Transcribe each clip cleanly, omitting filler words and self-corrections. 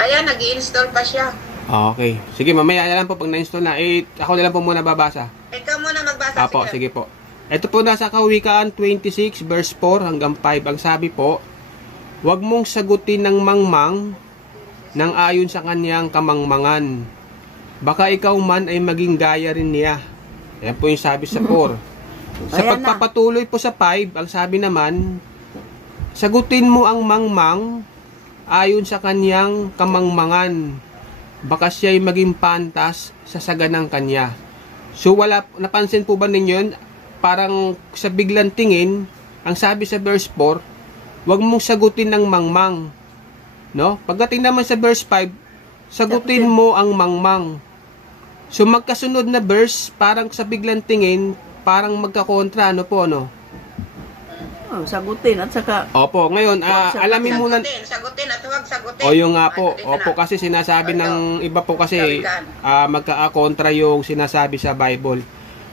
Ayan, nag-i-install pa siya. Okay. Sige, mamaya na lang po pag na-install na. Ako na lang po muna babasa. Ikaw muna magbasa. Apo, sige po. Ito po nasa Kawikaan 26 verse 4 hanggang 5. Ang sabi po, huwag mong sagutin ng mangmang nang ayon sa kanyang kamangmangan. Baka ikaw man ay maging gaya rin niya. Yan po yung sabi sa 4. Sa pagpapatuloy po sa 5, ang sabi naman, sagutin mo ang mangmang ayon sa kanyang kamangmangan. Baka siya ay maging pantas sa saganang kanya. So napansin po ba ninyo yun? Parang sa biglang tingin, ang sabi sa verse 4, huwag mong sagutin ng mangmang. No? Pagdating naman sa verse 5, sagutin mo ang mangmang. So magkasunod na verse, parang sa biglang tingin, parang magkakontra, ano po, no? Sagutin at saka... Opo, ngayon, alamin muna... Sagutin at huwag sagutin. O yung nga po, opo, kasi sinasabi ng iba po kasi magka-kontra yung sinasabi sa Bible.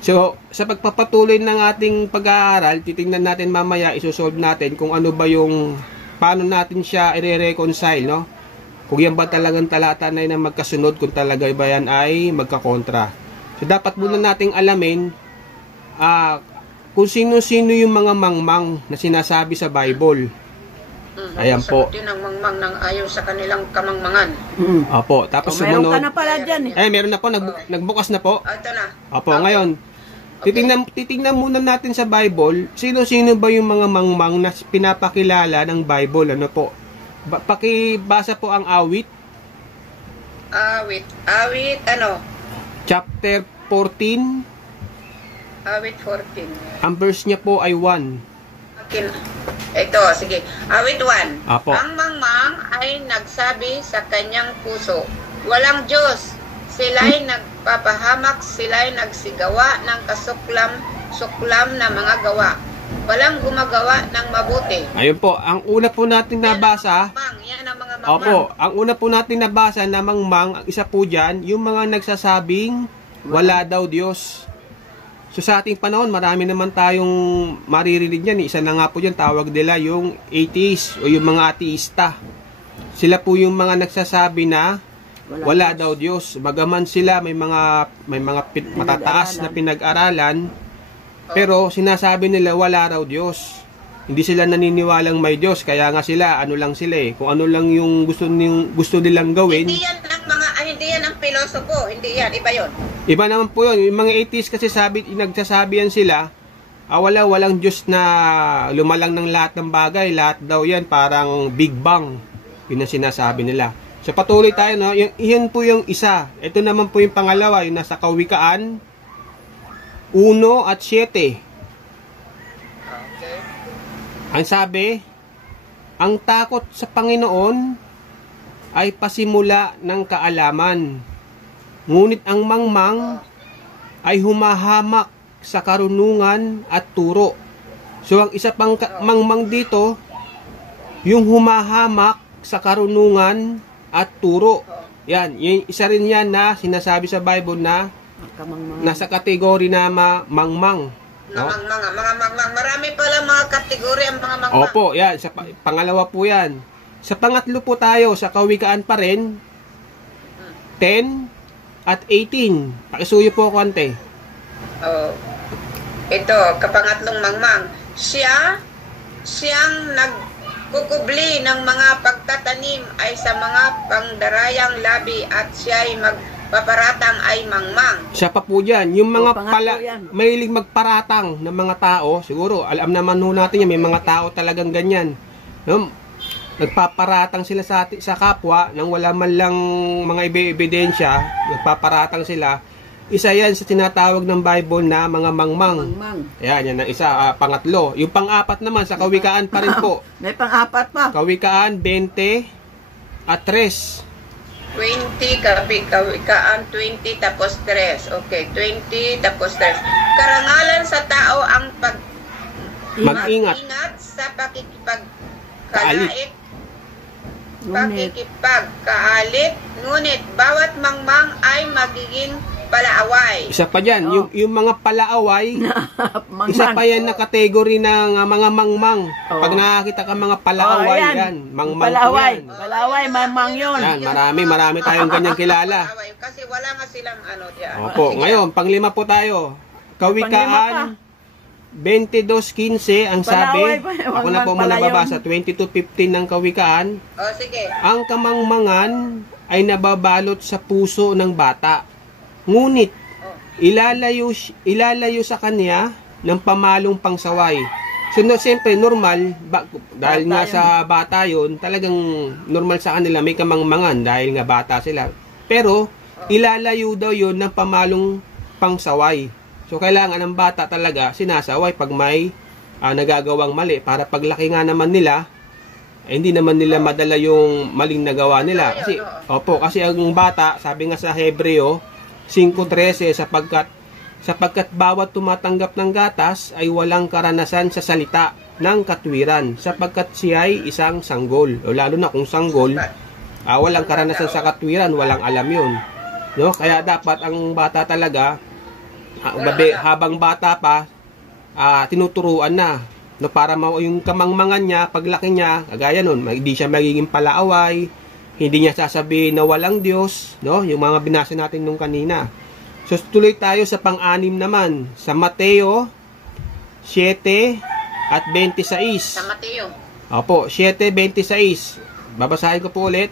So, sa pagpapatuloy ng ating pag-aaral, titingnan natin mamaya, isosolve natin kung ano ba yung, paano natin siya i-reconcile, no? Kung yan ba talagang talata na yun na magkasunod, kung talaga ba yan ay magkakontra. So, dapat muna nating alamin, kung sino-sino yung mga mangmang na sinasabi sa Bible. Ayan po. Sagutin ang mangmang ng ayaw sa kanilang kamangmangan. Opo, tapos sumunod. Meron ka na pala dyan eh. Meron na po, nagbukas na po. Ito na. Opo, ngayon, titingnan muna natin sa Bible, sino-sino ba yung mga mangmang na pinapakilala ng Bible, ano po? Pakibasa po ang awit. Awit, ano? Chapter 14. Awit 14. Ang verse niya po ay 1. Ito, sige. Awit 1. Apo. Ang mangmang ay nagsabi sa kanyang puso, walang Diyos. Sila'y nagpapahamak, sila'y nagsigawa ng kasuklam na mga gawa. Walang gumagawa ng mabuti. Ayun po, ang una po natin nabasa. Yan ang mga mangmang. Opo, ang una po natin nabasa na mangmang, ang isa po dyan, yung mga nagsasabing wala daw Diyos. So sa ating panahon, marami naman tayong maririnig yan. Isa na nga po dyan, tawag nila yung atheist o yung mga ateista. Sila po yung mga nagsasabi na wala daw Diyos. Bagaman sila may mga matataas na pinag-aralan, pero sinasabi nila wala raw Diyos. Hindi sila naniniwalang may Diyos, kaya nga sila, ano lang sila eh. Kung ano lang yung gusto nilang gawin. Hindi yan ang pilosopo, hindi yan, iba yun. Iba naman po yun. Yung mga atheists kasi nagsasabihan sila, walang Diyos na lumalang ng lahat ng bagay, lahat daw yan parang Big Bang. Yun ang sinasabi nila. So patuloy tayo, no? Yun po yung isa. Ito naman po yung pangalawa, yung nasa Kawikaan 1 at 7. Okay. Ang sabi, ang takot sa Panginoon ay pasimula ng kaalaman. Ngunit ang mangmang ay humahamak sa karunungan at turo. So ang isa pang mangmang dito, yung humahamak sa karunungan at turo. Yan, yung isa rin yan na sinasabi sa Bible na nasa kategory na mangmang. No? Mga mangmang. Marami pala mga kategory ang mga mangmang. Opo, yan. Pangalawa po yan. Sa pangatlo po tayo, sa Kawikaan pa rin, 10 at 18. Pakisuyo po konti. Ito, kapangatlong mangmang. Siyang nagkukubli ng mga pagtatanim ay sa mga pangdarayang labi at siya'y magpaparatang ay mangmang. Siya pa po dyan. Yung mga mahilig magparatang ng mga tao, siguro, alam naman ho natin yan, may mga tao talagang ganyan. No? Nagpaparatang sila sa kapwa nang wala man lang mga ebidensya, nagpaparatang sila. Isa yan sa tinatawag ng Bible na mga mangmang. Yan ang isa, pangatlo. Yung pang-apat naman sa Kawikaan pa rin po. May pang-apat pa. Kawikaan 20 at 3. 20, Kawikaan 20 tapos 3. Okay, 20 tapos 3. Karangalan sa tao ang mag-ingat sa pakikipagkalait, pakikipagkaalit, ngunit bawat mangmang ay magiging palaaway. Isa pa dyan, yung mga palaaway, Mangmang. isa pa yan na kategory ng mga mangmang. Oo. Pag nakakita ka mga palaaway, yan. Mangmang po Palaway. yan. Palaway, mangmang yun. Yan, marami tayong ganyang kilala. Palaaway. Kasi wala nga silang ano diyan. Opo, ngayon, panglima po tayo. Kawikaan 22:15 ang sabi. Palaway pa, Ako na po mangmang muna pala yun. babasa. 22:15 ng Kawikaan. Sige. Ang kamangmangan ay nababalot sa puso ng bata. Ngunit, ilalayo sa kanya ng pamalong pangsaway. So, siyempre, normal, dahil nga sa bata yun, talagang normal sa kanila, may kamangmangan dahil nga bata sila. Pero, ilalayo daw yun ng pamalong pangsaway. So, kailangan ng bata talaga sinasaway pag may nagagawang mali. Para paglaki nga naman nila, hindi naman nila madala yung maling nagawa nila. Kasi ang bata, sabi nga sa Hebreo 5:13, sapagkat bawat tumatanggap ng gatas ay walang karanasan sa salita ng katwiran, sapagkat siya ay isang sanggol. O lalo na kung sanggol, walang karanasan sa katwiran, walang alam yun. No? Kaya dapat ang bata talaga, habang bata pa, tinuturuan na. No, para yung kamangmangan niya, paglaki niya, kagaya nun, hindi siya magiging palaaway, hindi niya sasabihin na walang Diyos, no? Yung mga binasa natin nung kanina. So, tuloy tayo sa pang-anim naman, sa Mateo 7:26. Sa Mateo. Opo, 7:26. Babasahin ko po ulit.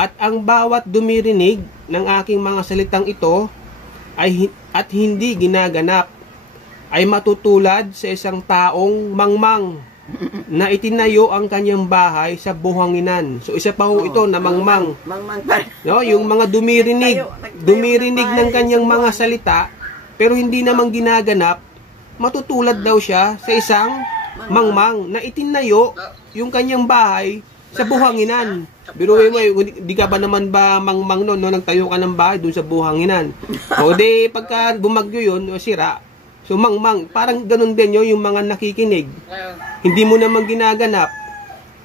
At ang bawat dumirinig ng aking mga salitang ito at hindi ginaganap ay matutulad sa isang taong mangmang na itinayo ang kanyang bahay sa buhanginan. So isa pa ho ito na mangmang. Mangmang pa. No, yung mga dumirinig ng kanyang mga salita pero hindi naman ginaganap, matutulad daw siya sa isang mangmang na itinayo yung kanyang bahay sa buhanginan. Biruin mo, di ka ba naman ba mangmang no, nagtayo ka ng bahay doon sa buhanginan. O di pagka bumagyo yun, sira. So mangmang, parang ganun din yun, yung mga nakikinig. Hindi mo naman ginaganap.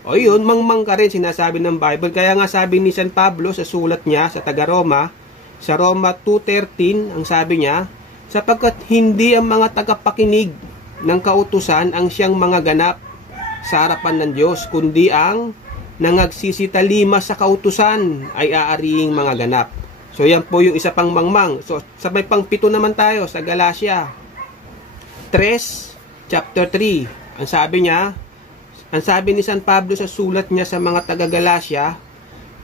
O yun, mangmang ka rin, sinasabi ng Bible. Kaya nga sabi ni San Pablo sa sulat niya sa taga-Roma, sa Roma 2:13, ang sabi niya, sapagkat hindi ang mga tagapakinig ng kautusan ang siyang mga ganap sa harapan ng Diyos, kundi ang nangagsisitalima sa kautusan ay aariing mga ganap. So yan po yung isa pang mangmang. So sabay pang 7 naman tayo sa Galatia 3, chapter 3. Ang sabi ni San Pablo sa sulat niya sa mga taga-Galacia,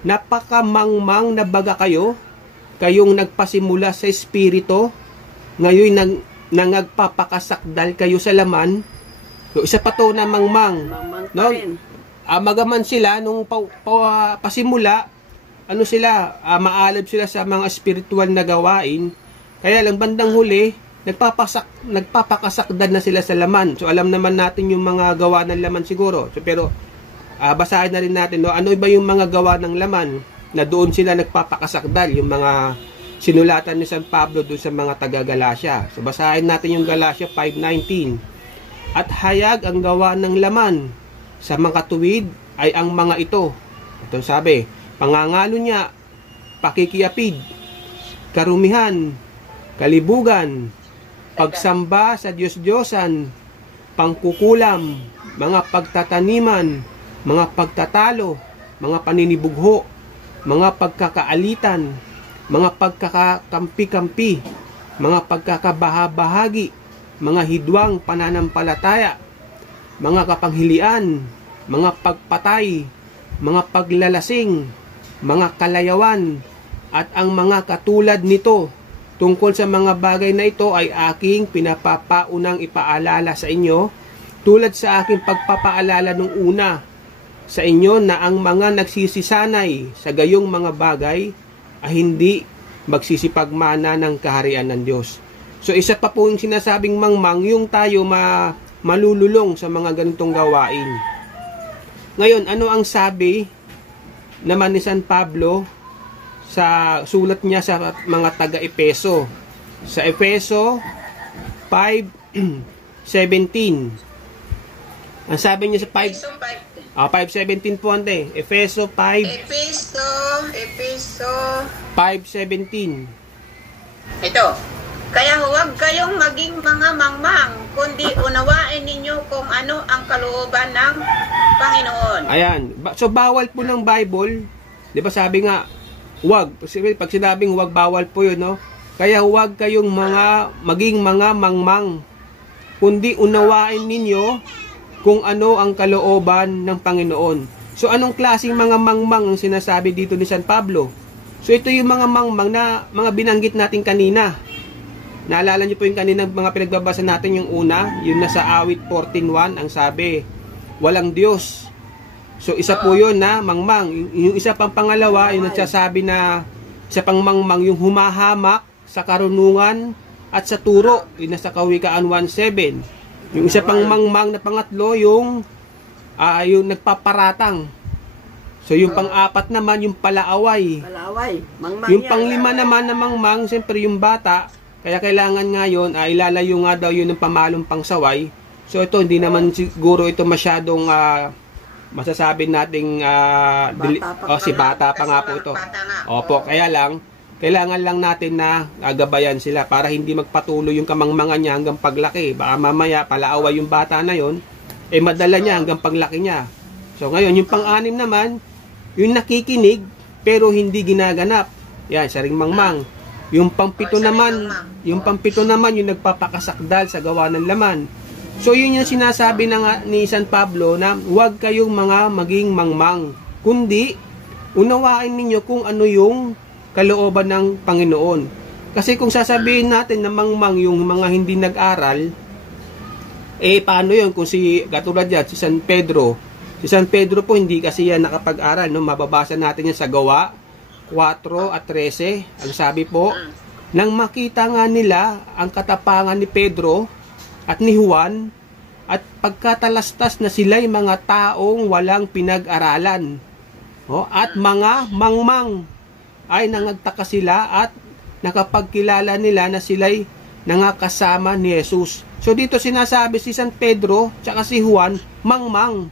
napakamangmang na baga kayong nagpasimula sa espiritu, ngayon nangagpapakasakdal kayo sa laman. So, isa pa to na mangmang. No? Magaman sila nung pasimula, maalab sila sa mga spiritual na gawain. Kaya lang bandang huli, nagpapakasakdan na sila sa laman. So alam naman natin yung mga gawa ng laman siguro. So, pero basahin na rin natin, no? Ano ba yung mga gawa ng laman na doon sila nagpapakasakdal, yung mga sinulatan ni San Pablo doon sa mga taga-Galacia. So basahin natin yung Galacia 5:19. At hayag ang gawa ng laman sa mga tuwid ay ang mga ito. Ito sabi, pangangalo niya, pakikiyapid, karumihan, kalibugan, pagsamba sa Diyos-Diyosan, pangkukulam, mga pagtataniman, mga pagtatalo, mga paninibugho, mga pagkakaalitan, mga pagkakakampi-kampi, mga pagkakabahabahagi, mga hidwang pananampalataya, mga kapanghilian, mga pagpatay, mga paglalasing, mga kalayawan, at ang mga katulad nito. Tungkol sa mga bagay na ito ay aking pinapapaunang ipaalala sa inyo, tulad sa aking pagpapaalala nung una sa inyo na ang mga nagsisisanay sa gayong mga bagay ay hindi magsisipagmana ng kaharian ng Diyos. So isa pa po yung sinasabing mangmang, yung tayo malululong sa mga ganitong gawain. Ngayon, ano ang sabi naman ni San Pablo sa sulat niya sa mga taga-Epeso? Sa Efeso 5:17. Ang sabi niya sa 5:17 po ante. Efeso 5. Efeso 5:17. Ito, kaya huwag kayong maging mga mangmang, kundi unawain ninyo kung ano ang kalooban ng Panginoon. Ayan. So, bawal po ng Bible. Di ba sabi nga, huwag. Pag sinabing huwag, bawal po yun, no? Kaya huwag kayong maging mga mangmang, kundi unawain ninyo kung ano ang kalooban ng Panginoon. So, anong klaseng mga mangmang ang sinasabi dito ni San Pablo? So, ito yung mga mangmang na mga binanggit natin kanina. Naalala niyo po yung kaninang mga pinagbabasa natin, yung una, yung nasa awit 14:1, ang sabi, walang Diyos. So, isa po yun na mangmang. Yung isa pang pangalawa, yung nagsasabi na, isa pang mangmang, yung humahamak sa karunungan at sa turo, yung nasa Kawikaan 1:7. Yung isa pang mangmang na pangatlo, yung nagpaparatang. So, yung pang-apat naman, yung palaaway. Palaway. Mangmang Yung yan. pang-lima naman na mangmang, siyempre yung bata, kaya kailangan ngayon, ilalayo nga daw yun ng pamalong pangsaway. So, ito, hindi naman siguro ito masyadong masasabi nating si bata pa nga po ito. Opo, kaya lang, kailangan lang natin na gabayan sila para hindi magpatuloy yung kamangmangan niya hanggang paglaki. Baka mamaya, palaaway yung bata na yon, madala niya hanggang paglaki niya. So, ngayon, yung pang-anim naman, yung nakikinig, pero hindi ginaganap. Yan, saring mangmang. Yung pang-pito naman, yung nagpapakasakdal sa gawa ng laman. So, yun yung sinasabi ni San Pablo na huwag kayong maging mangmang, kundi unawain ninyo kung ano yung kalooban ng Panginoon. Kasi kung sasabihin natin na mangmang yung mga hindi nag-aral, paano yun kung katulad yan, si San Pedro po hindi kasi yan nakapag-aral, no? Mababasa natin yan sa Gawa 4 at 13, ang sabi po, nang makita nga nila ang katapangan ni Pedro at ni Juan, at pagkatalastas na sila'y mga taong walang pinag-aralan, at mga mangmang, ay nangagtaka sila at nakapagkilala nila na sila'y nangakasama ni Jesus. So dito sinasabi si San Pedro tsaka si Juan, mangmang.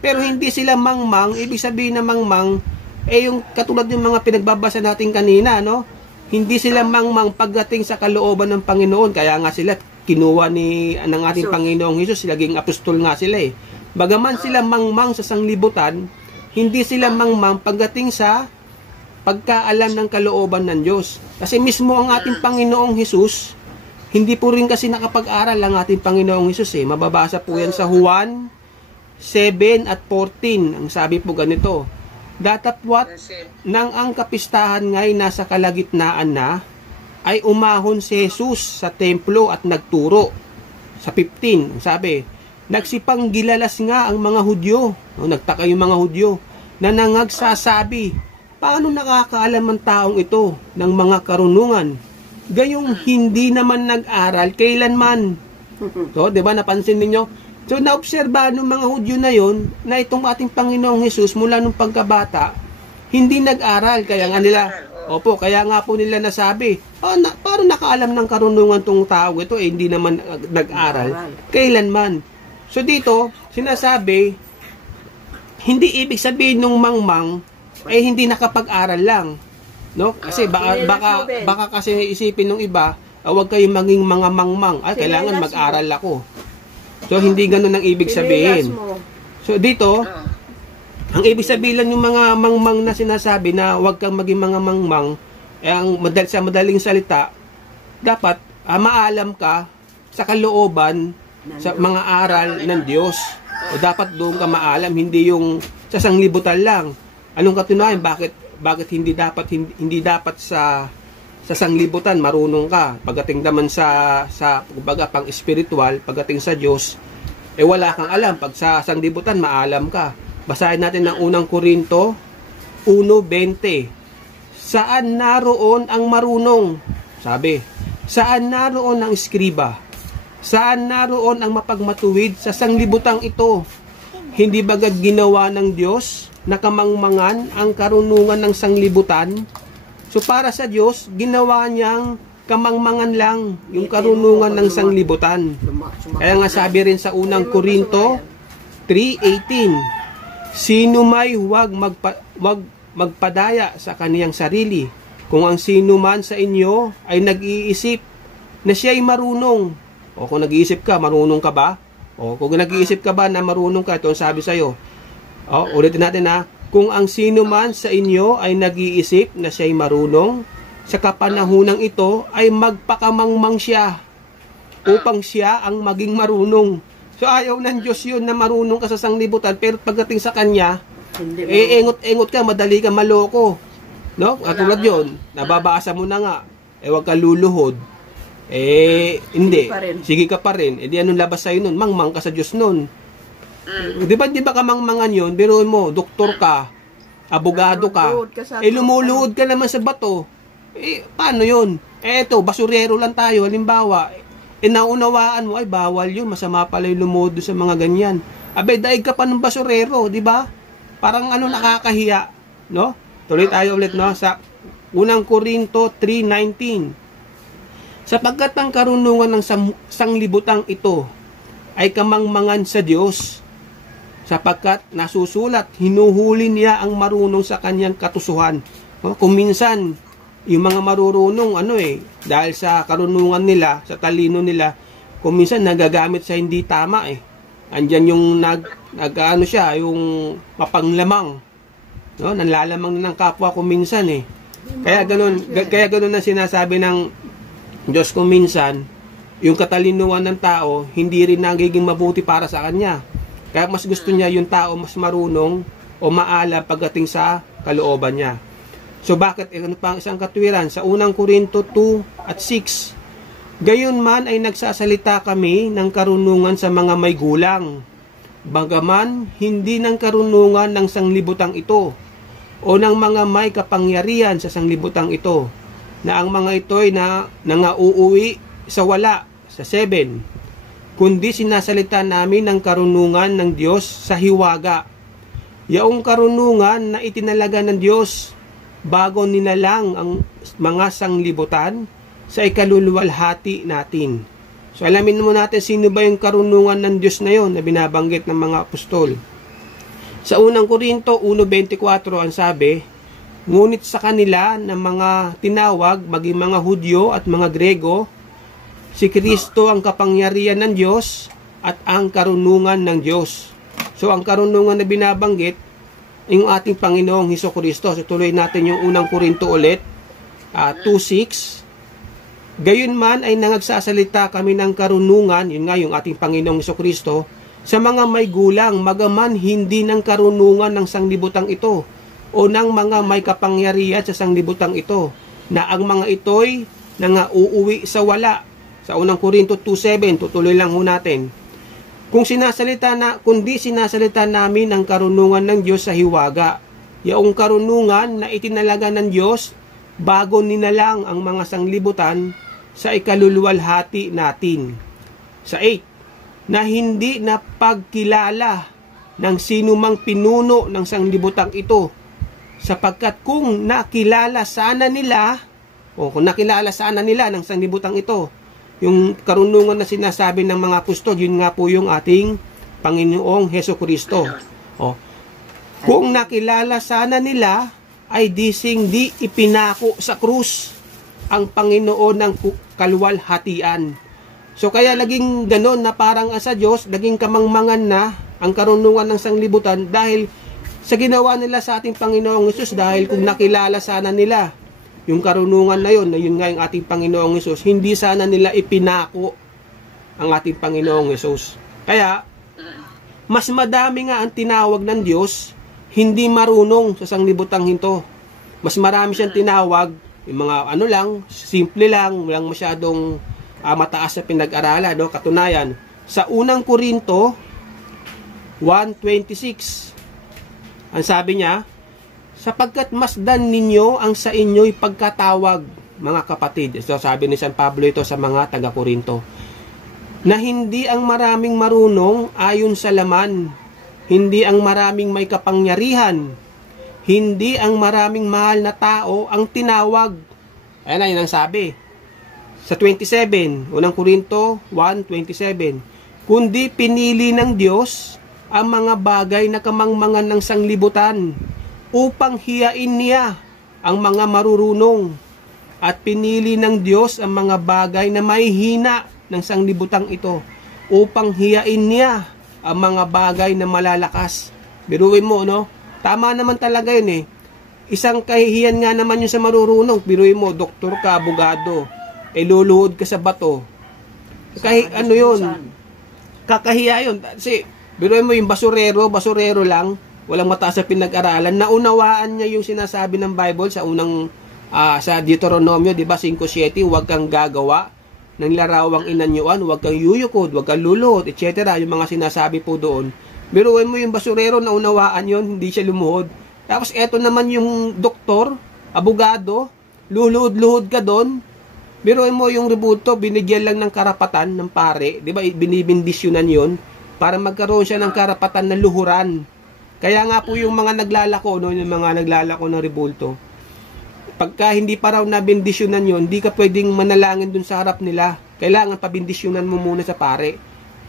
Pero hindi sila mangmang, ibig sabihin na mangmang, yung katulad ng mga pinagbabasa natin kanina, no? Hindi sila mangmang pagdating sa kalooban ng Panginoon. Kaya nga sila kinuha ng ating Panginoong Hesus, laging apostol nga sila eh. Bagaman sila mangmang sa sanglibutan, hindi sila mangmang pagdating sa pagkaalam ng kalooban ng Diyos. Kasi mismo ang ating Panginoong Hesus, hindi po rin kasi nakapag-aral ang ating Panginoong Hesus eh. Mababasa po yan sa Juan 7 at 14. Ang sabi po ganito, datapwat nang ang kapistahan nga'y nasa kalagitnaan na, ay umahon si Jesus sa templo at nagturo. Sa 15, ang sabi, nagsipanggilalas nga ang mga Hudyo, nagtaka yung mga Hudyo, na nangagsasabi, paano nakakaalam ang taong ito ng mga karunungan? Gayong hindi naman nag-aral kailanman. So, di ba napansin ninyo? So, naobserbahan ng mga Hudyo na yon na itong ating Panginoong Hesus mula nung pagkabata, hindi nag-aral. Kaya nga nila, kaya nga po nila nasabi, paano nakaalam ng karunungan tong tao ito, hindi naman nag-aral. Kailanman. So, dito, sinasabi, hindi ibig sabihin nung mangmang, hindi nakapag-aral lang. No? Kasi baka kasi isipin ng iba, huwag kayong maging mga mangmang. Kailangan mag-aral ako. So, hindi ganun ang ibig sabihin. So, dito, ang ibig sabihin lang yung mga mangmang na sinasabi na huwag kang maging mga mangmang, sa madaling salita, dapat maalam ka sa kalooban sa mga aral ng Diyos. O dapat doon ka maalam, hindi yung sa sanglibutan lang. Anong katunayan? Bakit hindi dapat sa sanglibutan marunong ka? Pagdating naman sa kumbaga pang espiritual, pagdating sa Diyos, wala kang alam. Pag sa sanglibutan, maalam ka. Basahin natin ang unang Korinto 1:20. Saan naroon ang marunong? Sabi, saan naroon ang eskriba? Saan naroon ang mapagmatuwid sa sanglibutang ito? Hindi bagad ginawa ng Diyos na kamangmangan ang karunungan ng sanglibutan? So para sa Diyos, ginawa niyang kamangmangan lang yung karunungan ng sanglibutan. Kaya nga sabi rin sa unang Korinto 3:18, sino may huwag magpadaya sa kaniyang sarili, kung ang sino man sa inyo ay nag-iisip na siya ay marunong. O kung nag-iisip ka, marunong ka ba? O kung nag-iisip ka ba na marunong ka, ito ang sabi sa'yo. O, ulitin natin ha. Kung ang sino man sa inyo ay nag-iisip na siya ay marunong, sa kapanahunang ito ay magpakamangmang siya upang siya ang maging marunong. So ayaw ng Diyos yun na marunong ka sa sanglibutan, pero pagdating sa Kanya, engot-engot ka, madali ka maloko. No? At tulad yun, nababasa mo na nga, huwag ka luluhod. Hindi. Sige ka pa rin. Di anong labas sa'yo nun? Mangmang ka sa Diyos nun. Di ba kamangmangan yun? Biruin mo, doktor ka, abogado ka, lumuluhod ka naman sa bato. Paano yun? Eto, basurero lang tayo. Halimbawa, naunawaan mo, ay bawal yun, masama pala yung lumuhod sa mga ganyan. Abay, daig ka pa ng basurero, di ba? Parang nakakahiya, no? Tuloy tayo ulit, no? Sa unang Korinto 3:19. Sapagkat ang karunungan ng sanglibutang ito ay kamangmangan sa Diyos, sapagkat nasusulat, hinuhuli niya ang marunong sa kanyang katusuhan. No? Kung minsan, yung mga marurunong, dahil sa karunungan nila, sa talino nila, kung minsan nagagamit sa hindi tama Andyan yung yung mapanglamang, no? Nanlalamang ng kapwa kung minsan Kaya ganun na sinasabi ng Diyos kung minsan, yung katalinuhan ng tao, hindi rin nagiging mabuti para sa kanya. Kaya mas gusto niya yung tao mas marunong o maalam pagdating sa kalooban niya. So bakit? Ano pa ang isang katwiran? Sa unang Korinto 2:6. Gayon man ay nagsasalita kami ng karunungan sa mga may gulang, bagaman hindi ng karunungan ng sanglibutang ito, o ng mga may kapangyarihan sa sanglibutang ito, na ang mga ito ay nangauuwi sa wala, sa 7. Kundi sinasalita namin ng karunungan ng Diyos sa hiwaga, yaong karunungan na itinalaga ng Diyos bago ninalang ang mga sanglibutan sa ikaluluwalhati natin. So alamin mo natin sino ba yung karunungan ng Diyos na yon na binabanggit ng mga apostol. Sa unang Korinto 1:24 ang sabi, ngunit sa kanila ng mga tinawag, maging mga Hudyo at mga Grego, si Kristo ang kapangyarihan ng Diyos at ang karunungan ng Diyos. So ang karunungan na binabanggit yung ating Panginoong Hesukristo. So tuloy natin yung unang Korinto ulit, 2:6. Gayon man ay nangagsasalita kami ng karunungan, yun nga yung ating Panginoong Hesukristo, sa mga may gulang, magaman hindi ng karunungan ng sanglibutang ito o ng mga may kapangyarihan sa sanglibutang ito, na ang mga ito'y nangauuwi sa wala. Sa unang Korinto 2:7, tutuloy lang ho natin. Kundi sinasalita namin ang karunungan ng Diyos sa hiwaga, yaong karunungan na itinalaga ng Diyos bago ninalang ang mga sanglibutan sa ikaluluwalhati natin. Sa 8, na hindi na pagkilala ng sinumang pinuno ng sanglibutang ito, sapagkat kung nakilala sana nila ng sanglibutang ito, yung karunungan na sinasabi ng mga apostol, yun nga po yung ating Panginoong Hesukristo. Kung nakilala sana nila, ay di ipinako sa krus ang Panginoon ng kaluwalhatian. So kaya laging ganon na parang sa Diyos, laging kamangmangan na ang karunungan ng sanglibutan dahil sa ginawa nila sa ating Panginoong Hesus. Dahil kung nakilala sana nila yung karunungan na yun nga yung ating Panginoong Hesus, hindi sana nila ipinako ang ating Panginoong Hesus. Kaya mas madami nga ang tinawag ng Diyos hindi marunong sa sanglibutang hinto. Mas marami siyang tinawag, yung mga simple lang, walang masyadong mataas na pinag-aralan. Katunayan, sa unang Korinto 1:26, ang sabi niya, sapagkat masdan ninyo ang sa inyo'y pagkatawag, mga kapatid. So sabi ni San Pablo ito sa mga taga-Korinto, na hindi ang maraming marunong ayon sa laman, hindi ang maraming may kapangyarihan, hindi ang maraming mahal na tao ang tinawag. Ayan na, yun ang sabi. Sa 27, unang Korinto 1:27, kundi pinili ng Diyos ang mga bagay na kamangmangan ng sanglibutan upang hiyain niya ang mga marurunong at pinili ng Diyos ang mga bagay na mahihina ng sanglibutang ito upang hiyain niya ang mga bagay na malalakas. Biruin mo, no? Tama naman talaga yun eh. Isang kahihiyan nga naman yun sa marurunong. Biruin mo, doktor ka, abogado, luluhod ka sa bato. Ano yun? Kakahiya yun. Kasi, biruin mo yung basurero lang, walang mataas na pinag-aralan. Naunawaan niya yung sinasabi ng Bible sa unang, sa Deuteronomio, di ba, 5:7, huwag kang gagawa ng larawang inanyuan, huwag kang yuyukod, huwag kang luluhod, etc. Yung mga sinasabi po doon. Biruin mo yung basurero, naunawaan yon, hindi siya lumuhod. Tapos eto naman yung doktor, abogado, luluhod-luhod ka doon. Biruin mo yung rebulto, binigyan lang ng karapatan ng pare, di ba, binibindisyonan yon para magkaroon siya ng karapatan na luhuran. Kaya nga po yung mga naglalako, no, yung mga naglalako ng rebulto, pagka hindi pa raw nabindisyonan yon, di ka pwedeng manalangin dun sa harap nila. Kailangan pabindisyonan mo muna sa pare.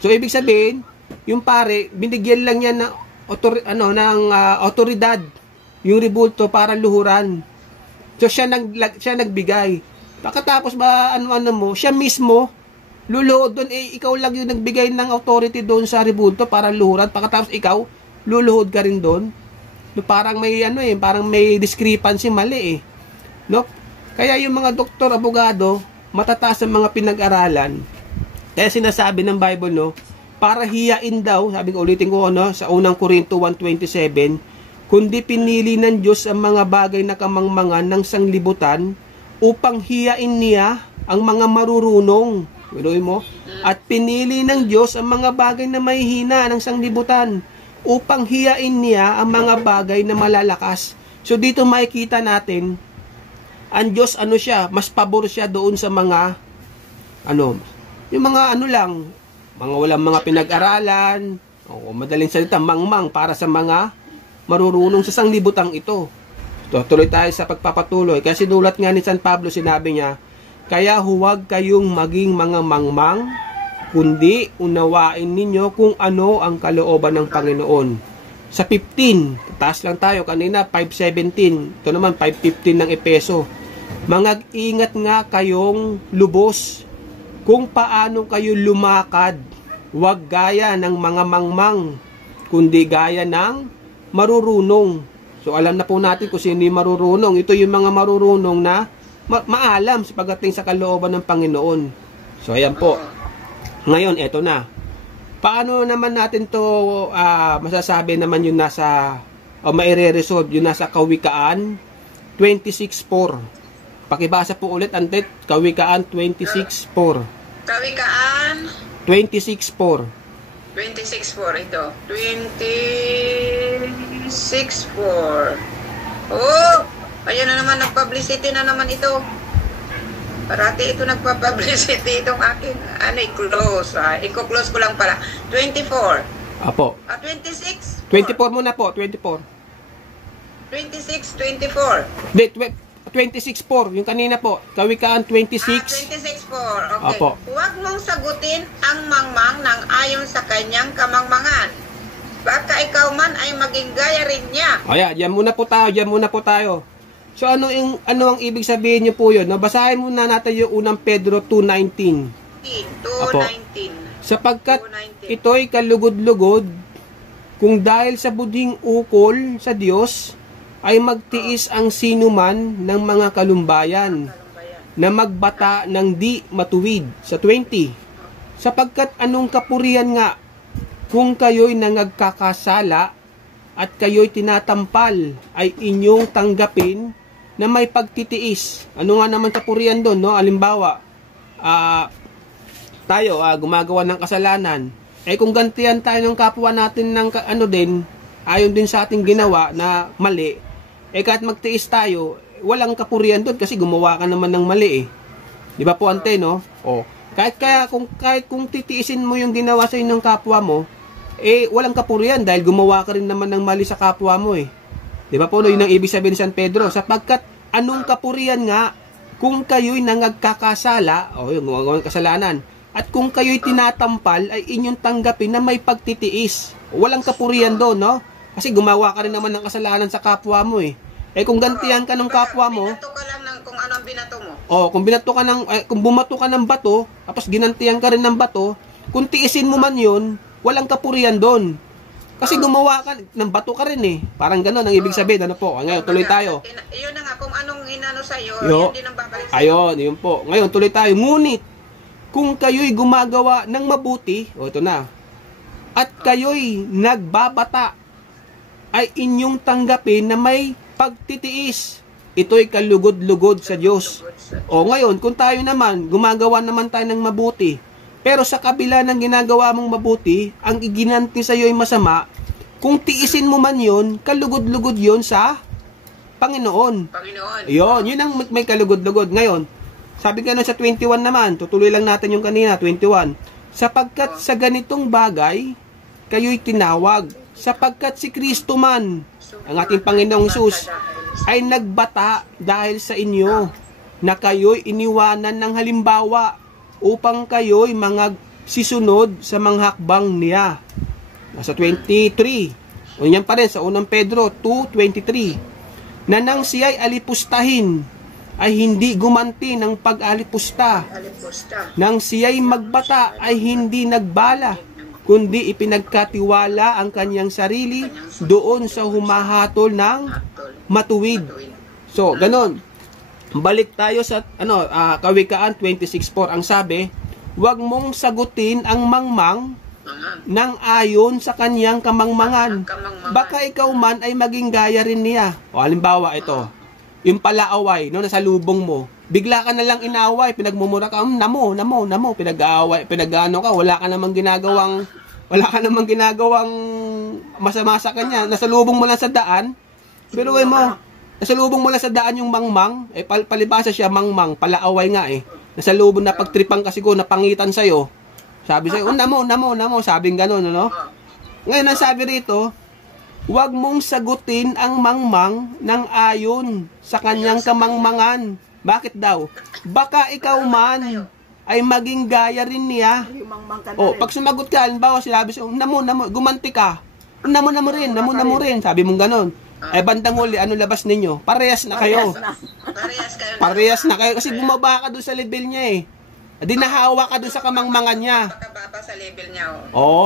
So, ibig sabihin, yung pare, binigyan lang yan ng otoridad, yung rebulto para luhuran. So, siya nagbigay. Pagkatapos ba, ano mo, siya mismo, luluhod doon, ikaw lang yung nagbigay ng authority doon sa rebulto para luhuran. Pagkatapos ikaw, luluhod ka rin doon. No, parang may, parang may discrepancy, mali eh. No? Kaya yung mga doktor, abogado, matataas ang mga pinag-aralan. Kaya sinasabi ng Bible, no, para hiyain daw, sabi ko, ulitin ko, no, sa unang Korinto 1:27, kundi pinili ng Diyos ang mga bagay na kamangmangan ng sanglibutan upang hiyain niya ang mga marurunong. Biruin mo? At pinili ng Diyos ang mga bagay na mahihina ng sanglibutan upang hiyain niya ang mga bagay na malalakas. So dito makikita natin, ang Diyos, mas pabor siya doon sa mga, yung mga lang, mga walang mga pinag-aralan, o madaling salita, mangmang para sa mga marurunong sa sanglibutang ito. So, tuloy tayo sa pagpapatuloy. Kaya sinulat nga ni San Pablo, sinabi niya, kaya huwag kayong maging mga mangmang, kundi unawain ninyo kung ano ang kalooban ng Panginoon. Sa 15, taas lang tayo, kanina 5:17, ito naman 5:15 ng Epeso. Mag-ingat nga kayong lubos kung paano kayo lumakad, huwag gaya ng mga mangmang, kundi gaya ng marurunong. So alam na po natin kung sino yung marurunong. Ito yung mga marurunong na maalam sa pagdating sa kalooban ng Panginoon. So ayan po. Ngayon, eto na. Paano naman natin to masasabi naman yung nasa, o maire-resolve yung nasa Kawikaan 26:4. Pakibasa po ulit, Antet. Kawikaan 26:4. Kawikaan 26:4. 26:4 ito. 26:4. Oh, ayan na naman, nag-publicity na naman ito. Parati ito nagpa-publicity itong akin. I-close. I-close ko lang pala. 24. Apo. 26? 24 muna po, 24. 26, 24. 26:4, yung kanina po, Kawikaan 26. 26:4, okay. Apo. Huwag mong sagutin ang mangmang ng ayon sa kanyang kamangmangan. Baka ikaw man ay maging gaya rin niya. Ayan, diyan muna po tayo. So ano ang ibig sabihin niyo po 'yon? Basahin muna natin yung unang Pedro 2:19. 2:19. Sapagkat ito'y kalugod-lugod kung dahil sa budhing ukol sa Diyos ay magtiis ang sinuman ng mga kalumbayan na magbata ng di matuwid. Sa 20, sapagkat anong kapurihan nga kung kayo'y nangagkakasala at kayo'y tinatampal ay inyong tanggapin na may pagtitiis. Ano nga naman kapurihan doon, no? Halimbawa, tayo gumagawa ng kasalanan. Kung gantihan tayo ng kapwa natin ng ayon din sa ating ginawa na mali, kahit magtiis tayo, walang kapurihan doon kasi gumawa ka naman ng mali eh. Di ba po, Ante, no? Kahit kung titiisin mo yung ginawa sa ng kapwa mo, walang kapurihan dahil gumawa ka rin naman ng mali sa kapwa mo eh. Di ba po, no? Yun ang ibig sabihin ni San Pedro. Sapagkat anong kapurihan nga kung kayo'y nangagkakasala, yung gumagawa ng kasalanan, at kung kayo'y tinatampal, ay inyong tanggapin na may pagtitiis. Walang kapurihan doon, no? Kasi gumawa ka rin naman ng kasalanan sa kapwa mo eh. Eh kung gantihan ka ng kapwa mo, Binato ka lang ng kung ano ang binato mo. kung binato ka ng kung bumato ka ng bato, tapos ginantihan ka rin ng bato, kung tiisin mo man 'yun, walang kapurihan doon. Kasi gumawa ka ng bato ka rin eh. Parang gano'n ang ibig sabihin. Ano po? Ngayon, tuloy tayo. Yun na nga, kung anong inano sa'yo, Yo. yun din ang babalik sa'yo. Ayun, yun po. Ngayon, tuloy tayo. Ngunit, kung kayo'y gumagawa ng mabuti, ito na, at kayo'y nagbabata, ay inyong tanggapin na may pagtitiis. Ito'y kalugod-lugod sa Diyos. Ngayon, kung tayo naman, gumagawa naman tayo ng mabuti, pero sa kabila ng ginagawa mong mabuti, ang iginanti sa iyo ay masama, kung tiisin mo man yun, kalugod-lugod yun sa Panginoon. Yun ang may kalugod-lugod. Ngayon, sabi ka nun sa 21 naman, tutuloy lang natin yung kanina, 21. Sapagkat sa ganitong bagay, kayo'y tinawag. Sapagkat si Kristo man, ang ating Panginoong Hesus, ay nagbata dahil sa inyo, na kayo'y iniwanan ng halimbawa, upang kayo'y mga sisunod sa mga hakbang niya. Nasa 23. O yan pa rin sa 1 Pedro 2:23. Na nang siya'y alipustahin, ay hindi gumanti ng pag-alipusta. Nang siya'y magbata, ay hindi nagbala, kundi ipinagkatiwala ang kanyang sarili doon sa humahatol ng matuwid. So, ganon. Balik tayo sa Kawikaan 26:4. Ang sabi, huwag mong sagutin ang mangmang ng ayon sa kanyang kamangmangan. Baka ikaw man ay maging gaya rin niya. O halimbawa ito, yung palaaway, no, nasa lubong mo. Bigla ka na lang inaway, pinagmumura ka, namo, pinag-aaway, pinag-ano ka, wala ka namang ginagawang masama sa kanya. Nasa lubong mo lang sa daan, pero mo, nasalubong mo lang sa daan yung mangmang, palibasa siya mangmang, palaaway nga eh. Nasalubong na pagtripang kasi ko, napangitan sa'yo. Sabi sa'yo, namo, sabing gano'n, ano? Ngayon, ang sabi rito, huwag mong sagutin ang mangmang ng ayon sa kanyang kamangmangan. Bakit daw? Baka ikaw man ay maging gaya rin niya. Pag sumagot ka, halimbawa sinabi sa'yo, namo, gumanti ka. Namo rin, sabi mong gano'n. Bandang huli, ano labas ninyo? Parehas na kayo. Parehas na kayo. Kasi bumaba ka doon sa level niya eh. Dinahawa ka doon sa kamangmangan niya. Pagkababa sa level niya.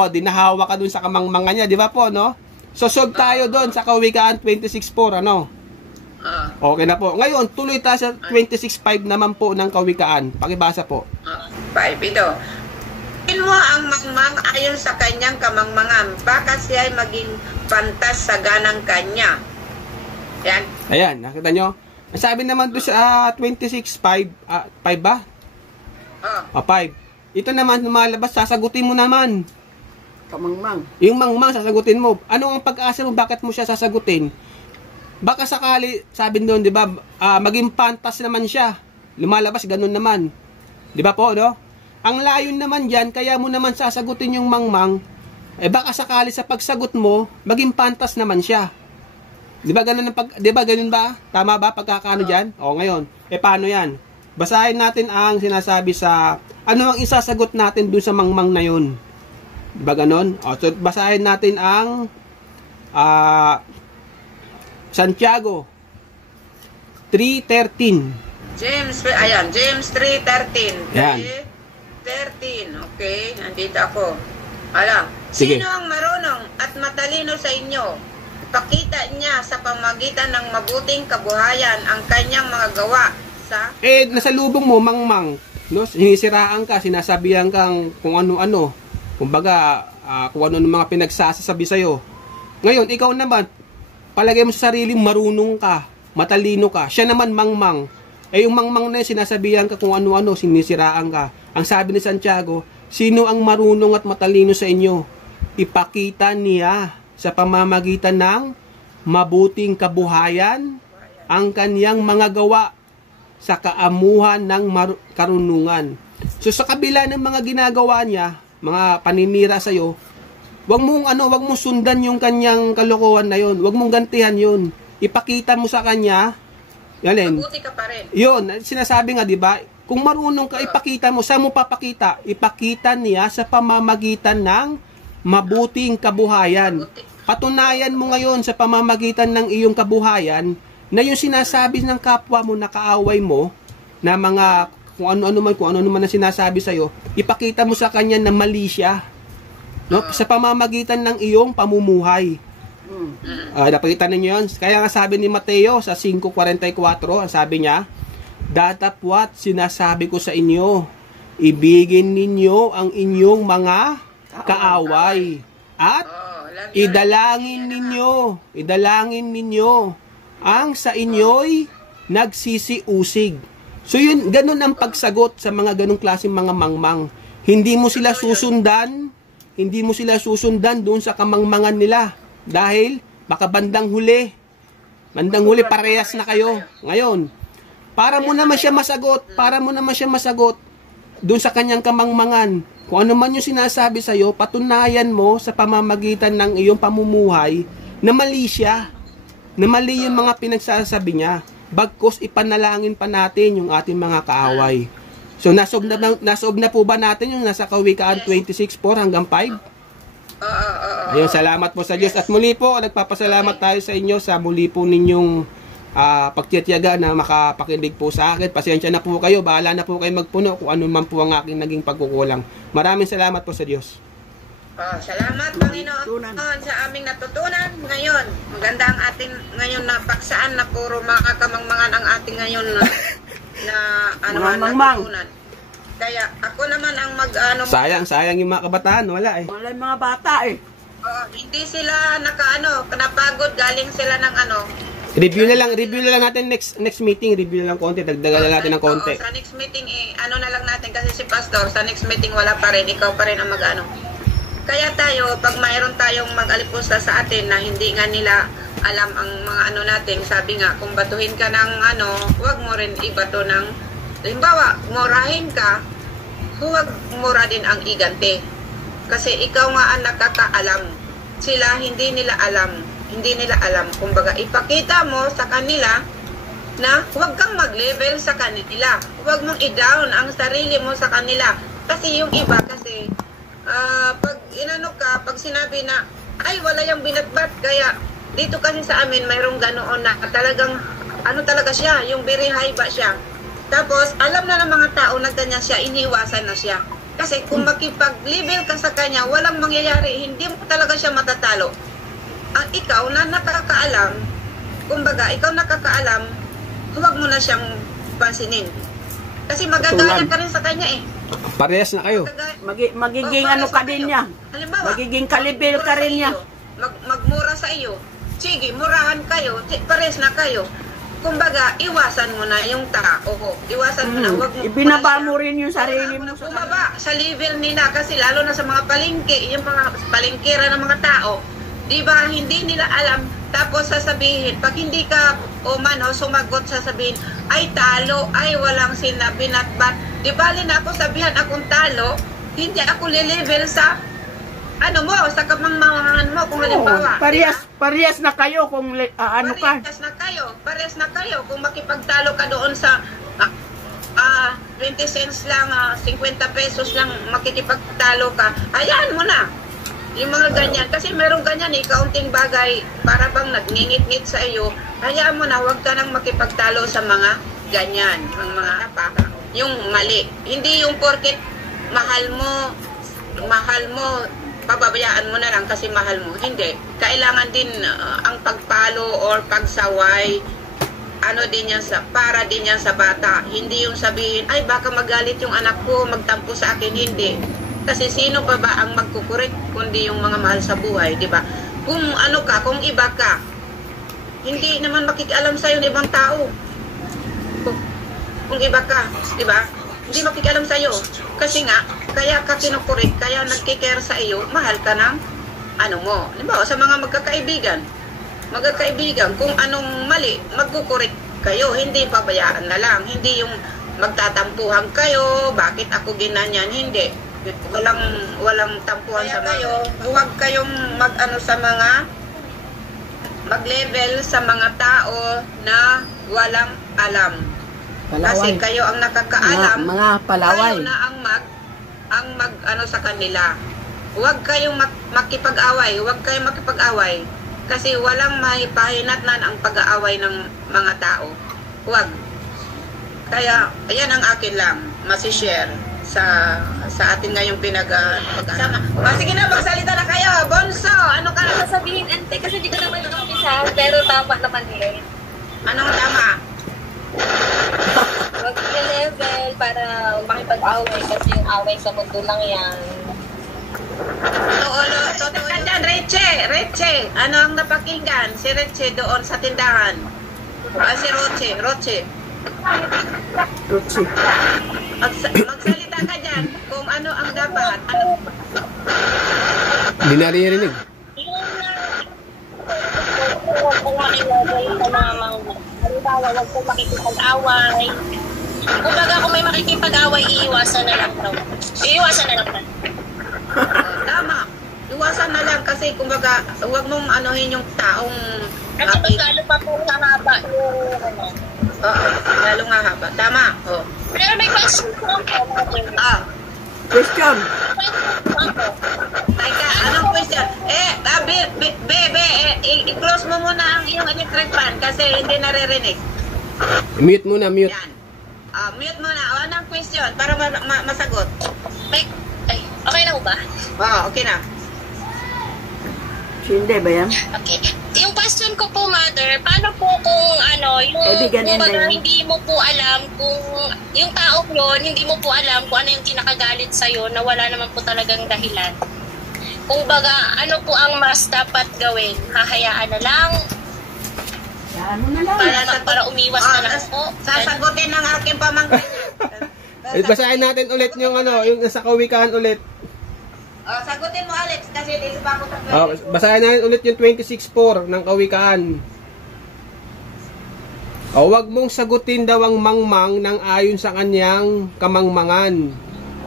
Dinahawa ka doon sa kamangmangan niya. Di ba po, no? Sosog tayo doon sa Kawikaan 26:4, ano? Okay na po. Ngayon, tuloy tayo sa 26:5 naman po ng Kawikaan. Pakibasa po. 5 ito. Mo ang mangmang ayon sa kanyang kamangmangan, baka siya ay maging pantas sa ganang kanya. Yan. Ayan, nakita nyo? Sabi naman doon sa 26:5, 5 ba? 5. Ito naman, lumalabas, sasagutin mo naman. Kamangmang. Yung mangmang, sasagutin mo. Ano ang pag-asa mo, bakit mo siya sasagutin? Baka sakali, sabi doon, di ba, maging pantas naman siya. Lumalabas, ganun naman. Di ba po, no? Ang layon naman dyan, kaya mo naman sasagutin yung mangmang, baka sakali sa pagsagot mo, maging pantas naman siya. Di ba ganun ba? Tama ba pagkakaano dyan? Ngayon, paano yan? Basahin natin ang sinasabi sa, ano ang isasagot natin dun sa mangmang na yun? Di ba ganun? So basahin natin ang Santiago 3:13. James 3:13. Yan. 13, okay, nandito ako. Sige. Sino ang marunong at matalino sa inyo? Pakita niya sa pamagitan ng mabuting kabuhayan ang kanyang mga gawa sa... Nasa lubong mo, mangmang, no? Sinisiraan ka, sinasabihan kang kung ano-ano. Kumbaga, kung ano mga pinagsasabi sa'yo. Ngayon, ikaw naman, palagay mo sa sarili, marunong ka, matalino ka. Siya naman, mangmang. Yung mangmang na yun, sinasabihan ka kung ano-ano, sinisiraan ka. Ang sabi ni Santiago, sino ang marunong at matalino sa inyo? Ipakita niya sa pamamagitan ng mabuting kabuhayan ang kaniyang mga gawa sa kaamuhan ng karunungan. So sa kabila ng mga ginagawa niya, mga paninira sa iyo, wag mong sundan yung kanyang kalokohan na yon. Wag mong gantihan yon. Ipakita mo sa kanya, mabuti ka pa rin. Yun, sinasabi nga, di ba? Kung marunong ka, ipakita mo. Saan mo papakita? Ipakita niya sa pamamagitan ng mabuting kabuhayan. Patunayan mo ngayon sa pamamagitan ng iyong kabuhayan na yung sinasabi ng kapwa mo na kaaway mo, na mga kung ano-ano man ang sinasabi sa'yo, ipakita mo sa kanya na mali siya. No? Sa pamamagitan ng iyong pamumuhay. Napakita ninyo yun. Kaya nga sabi ni Mateo sa 5:44, ang sabi niya, datapwat sinasabi ko sa inyo, ibigin ninyo ang inyong mga kaaway. At idalangin ninyo ang sa inyo'y nagsisiusig. So yun, ganun ang pagsagot sa mga ganung klaseng mga mangmang. Hindi mo sila susundan doon sa kamangmangan nila. Dahil baka bandang huli parehas na kayo. Ngayon, para mo naman siya masagot doon sa kanyang kamangmangan. Kung ano man yung sinasabi sa'yo, patunayan mo sa pamamagitan ng iyong pamumuhay na mali siya. Na mali yung mga pinagsasabi niya. Bagkus ipanalangin pa natin yung ating mga kaaway. So nasob na po ba natin yung nasa Kawikaan 26:4 hanggang 5? Ayun, salamat po sa Diyos. At muli po, nagpapasalamat tayo sa inyo sa muli po ninyong pagtitiyaga na makapakinig po sa akin. Pasensya na po kayo, bahala na po kayo magpuno kung ano man po ang aking naging pagkukulang. Maraming salamat po sa Diyos. Salamat Panginoon sa aming natutunan ngayon. Maganda ang ating ngayon na paksaan na puro mga kamangmangan ang ating ngayon na natutunan. Kaya ako naman ang sayang yung mga kabataan, wala Wala yung mga bata hindi sila napagod, galing sila ng Review na lang natin next meeting, review na lang konti, dagdagan na natin ng konti. Sa next meeting na lang natin kasi si Pastor sa next meeting wala pa rin, ikaw pa rin ang Kaya tayo, pag mayroon tayong mag-alipusta sa atin na hindi nga nila alam ang mga natin, sabi nga, kung batuhin ka ng huwag mo rin ibato ng, halimbawa, murahin ka, huwag mura din ang igante. Kasi ikaw nga ang nakakaalam. Sila, hindi nila alam. Kumbaga, ipakita mo sa kanila na huwag kang mag-level sa kanila. Huwag mong i-down ang sarili mo sa kanila. Kasi yung iba, pag sinabi na ay wala yung binatbat, kaya dito kasi sa amin mayroong ganoon na talagang talaga siya, yung very high ba siya, tapos alam na ng mga tao na ganyan siya, iniwasan na siya kasi kung makipag-level ka sa kanya walang mangyayari, hindi mo talaga siya matatalo. Ang ikaw na nakakaalam, kumbaga ikaw nakakaalam, huwag mo na siyang pansinin kasi magagaya ka rin sa kanya Parehas na kayo. Magiging ka din niya. Halimbawa, magiging kalibel ka rin niya. Magmura sa iyo. Sige, murahan kayo. Parehas na kayo. Kumbaga, iwasan mo na yung tao. Iwasan mo na. Ibinaba mo rin yung sarili mo. Bumaba sa level nila kasi lalo na sa mga palengke, yung mga palengkera ng mga tao, di ba, hindi nila alam. Tapos sasabihin, pag hindi ka sumagot, sasabihin, ay talo, ay walang sinabi natbat. Di bali na ako sabihan akong talo, hindi ako lilevel sa sa kamangmangan mo kung halimbawa. Parehas na kayo kung Parehas na kayo kung makipagtalo ka doon sa 20 cents lang, 50 pesos lang makikipagtalo ka. Hayaan mo na. Yung mga ganyan, kasi merong ganyan kaunting bagay para bang nagngingit-ngit sa iyo. Hayaan mo na, huwag ka nang makipagtalo sa mga ganyan, mga yung mali. Hindi yung porket mahal mo, pababayaan mo na lang kasi mahal mo. Hindi. Kailangan din ang pagpalo or pagsaway, din yan para din yan sa bata. Hindi yung sabihin, ay baka magalit yung anak ko, magtampo sa akin. Hindi. Kasi sino pa ba ang magkukurik kundi yung mga mahal sa buhay, di ba? Kung kung iba ka, hindi naman makikialam sa'yo ng ibang tao. Kung iba ka, di ba? Hindi makikialam sa'yo. Kasi nga, kaya ka kinukurik, kaya nagkikare sa iyo, mahal ka ng mo. Halimbawa, sa mga magkakaibigan, kung anong mali, magkukurik kayo, hindi pabayaan na lang. Hindi yung magtatampuhan kayo, bakit ako ginanyan, hindi. Walang tampuhan sa kayo. Huwag kayong sa mga mag-level sa mga tao na walang alam. Kasi kayo ang nakakaalam, mga palaway. kayo na ang mag sa kanila. Huwag kayong makipag-away. kasi walang mahipahinatnan ang pag-aaway ng mga tao. Huwag. Kaya, ayan ang akin lang, masishare sa atin ngayong pinag-sama. Sige na, magsalita na kayo. Bonso, ano ka na? Sabihin, ante, kasi di ko naman umpisa, pero tama naman din. Anong tama? Huwag level para makipag-away kasi yung away sa mundo lang yan. Totoo ka dyan, Reche. Ano ang napakinggan? Si Reche doon sa tindahan. Si Roche. Rutsi. Magsalita ka dyan kung ano ang dapat. Ano? Hindi naririnig. Huwag kong makilagay sa mamang. Halimbawa, huwag kong makikipag-away. Kumbaga, kung may makikipag-away, iiwasan na lang daw. Iiwasan na lang daw. Tama. Iwasan na lang kasi kumbaga, huwag mong anuhin yung taong At kapag lalo pa po hahaba yung ano. Oo, lalo nga haba. Tama. Oh. Pero may question po ako. Question. Teka, anong question? I-close mo muna ang iyong electric fan kasi hindi naririnig. Mute muna, mute. Yan. Mute muna. Anong question para masagot? Ay, okay na ba? Okay na. Hindi ba yan? Okay. Yung question ko po, Mother, paano po kung Kaibigan, hindi mo po alam kung yung tao yun, hindi mo po alam kung ano yung kinakagalit sa'yo na wala naman po talagang dahilan. Kung baga, ano po ang mas dapat gawin? Hahayaan na lang? Ano na lang. Para umiwas na lang po? Sasagutin ng aking pamangkin. Basahin natin ulit yung yung nasa kawikaan ulit. Sagutin mo, Alex, kasi di pa ako Basahin natin ulit yung 26:4 ng kawikaan. Huwag mong sagutin daw ang mangmang ng ayon sa kanyang kamangmangan.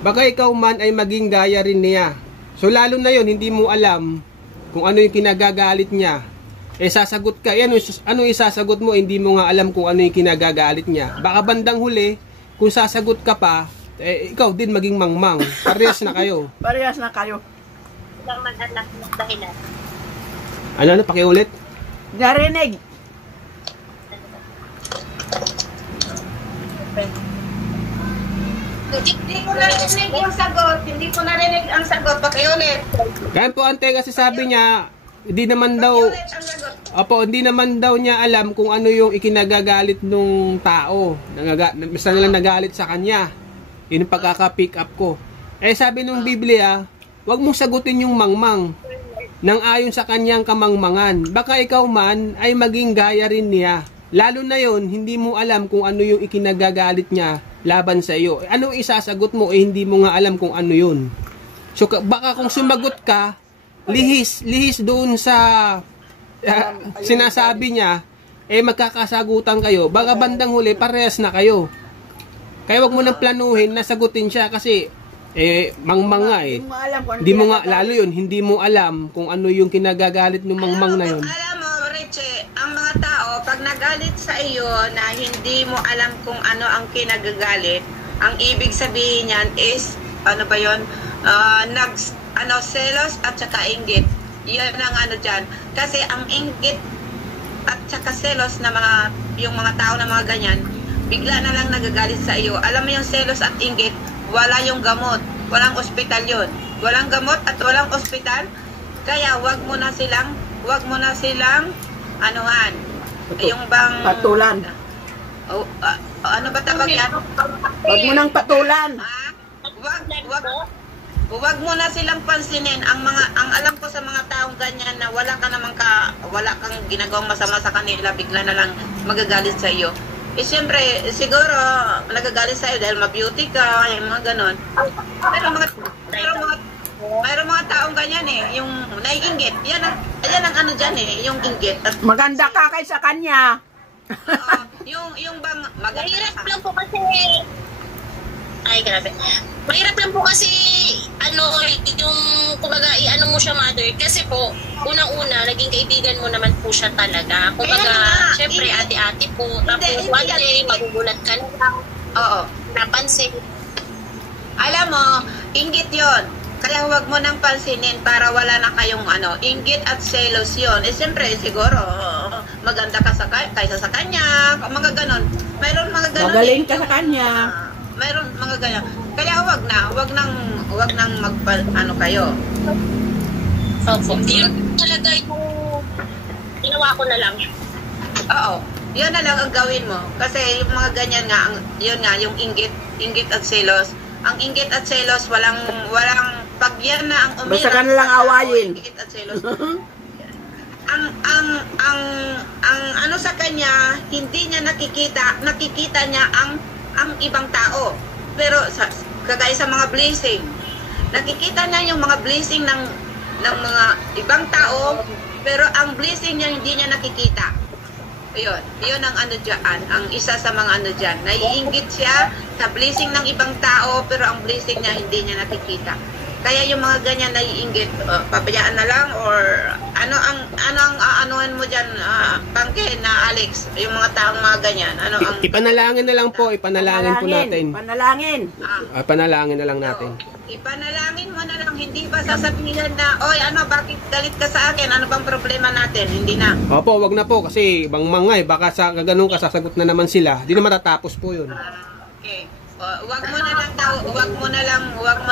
Baka ikaw man ay maging gaya rin niya. So lalo na yon, hindi mo alam kung ano yung kinagagalit niya. Sasagot ka. Ano isasagot mo, hindi mo nga alam kung ano yung kinagagalit niya. Baka bandang huli, kung sasagot ka pa, ikaw din maging mangmang. Parehas na kayo. Parehas na kayo. Naman anak ng dahilan. Ano, pakiulit? Narinig. Hindi ko narinig yung sagot. Hindi ko narinig ang sagot. Pakiulit. Kaya po, ante, kasi sabi niya, hindi naman daw, Pakiulit ang sagot. hindi naman daw niya alam kung ano yung ikinagagalit nung tao. Basta nalang nagalit sa kanya. Yun yung pagkaka-pick up ko. Sabi nung Biblia, huwag mong sagutin yung mangmang nang ayon sa kanyang kamangmangan. Baka ikaw man ay maging gaya rin niya. Lalo na yon, hindi mo alam kung ano yung ikinagagalit niya laban sa iyo. Anong isasagot mo, hindi mo nga alam kung ano yun. So baka kung sumagot ka, lihis doon sa sinasabi niya, magkakasagutan kayo. Baka bandang huli, parehas na kayo. Kaya wag mo nang planuhin na sagutin siya kasi mangmang nga Hindi mo alam kung ano Hindi mo nga, kinagagalit. lalo yun, hindi mo alam kung ano yung kinagagalit ng mangmang na yun. Alam mo, Richie, ang mga tao, pag nagalit sa iyo na hindi mo alam kung ano ang kinagagalit, ang ibig sabihin niyan is, ano ba yun? Selos at saka inggit. Yan ang dyan. Kasi ang inggit at saka selos na yung mga tao na mga ganyan, bigla na lang nagagalit sa iyo. Alam mo yung selos at inggit, wala yung gamot. Walang ospital yun. Walang gamot at walang ospital. Kaya wag mo na silang anuhan. Yung bang Patulan. ano ba tawag yan? Huwag mo nang patulan. Wag mo na silang pansinin. Ang alam ko sa mga taong ganyan na wala kang ginagawang masama sa kanila, bigla na lang magagalit sa iyo. Siyempre, siguro nagagalit sa iyo dahil ma-beauty ka, yung mga ganon. Pero mga taong ganyan yung naiinggit. Yan ang dyan yung inggit. At Maganda ka kaysa kanya. yung bang maganda Mahirap ka. lang po kasi, ay grabe. Mahirap lang po kasi, yung, kumbaga, mo siya, Mother. Kasi po, unang-una, naging kaibigan mo naman po siya talaga. Kumbaga, syempre, ate-ate po. Tapos, one day, magugulat ka na lang. Oo. Napansin. Alam mo, inggit yon. Kaya huwag mo nang pansinin para wala na kayong inggit at selos yun. Siyempre, siguro, maganda ka kaysa sa kanya, mga ganon. Mayroon mga ganon. Magaling ka sa kanya. Mayroon mga ganon. Kaya huwag nang kayo. Opo. Yun talaga yung ginawa ko na lang. Oo. Yun na lang ang gawin mo. Kasi yung mga ganyan nga, yung inggit at selos. Ang inggit at selos, walang pag yan na ang umilang. Basta ka na lang awayin. Inggit at selos. ang sa kanya, hindi niya nakikita niya ang ibang tao. Pero kagaya sa mga blessing, nakikita niya yung mga blessing ng mga ibang tao, pero ang blessing niya hindi niya nakikita. Yun ang dyan, ang isa sa mga dyan. Naiinggit siya sa blessing ng ibang tao, pero ang blessing niya hindi niya nakikita. Kaya yung mga ganyan naiinggit, pabayaan na lang, or ano ang aanuhan mo dyan, Pangke na Alex, yung mga taong mga ganyan, Ipanalangin na lang po, ipanalangin po natin. Panalangin. Panalangin na lang natin. Ipanalangin mo na lang, hindi ba sasabihin na, oy, bakit galit ka sa akin? Ano bang problema natin? Hindi na. Opo, wag na po kasi ibang baka sa ganun ka sasagot na naman sila. Hindi na matatapos po 'yun. Okay. Wag mo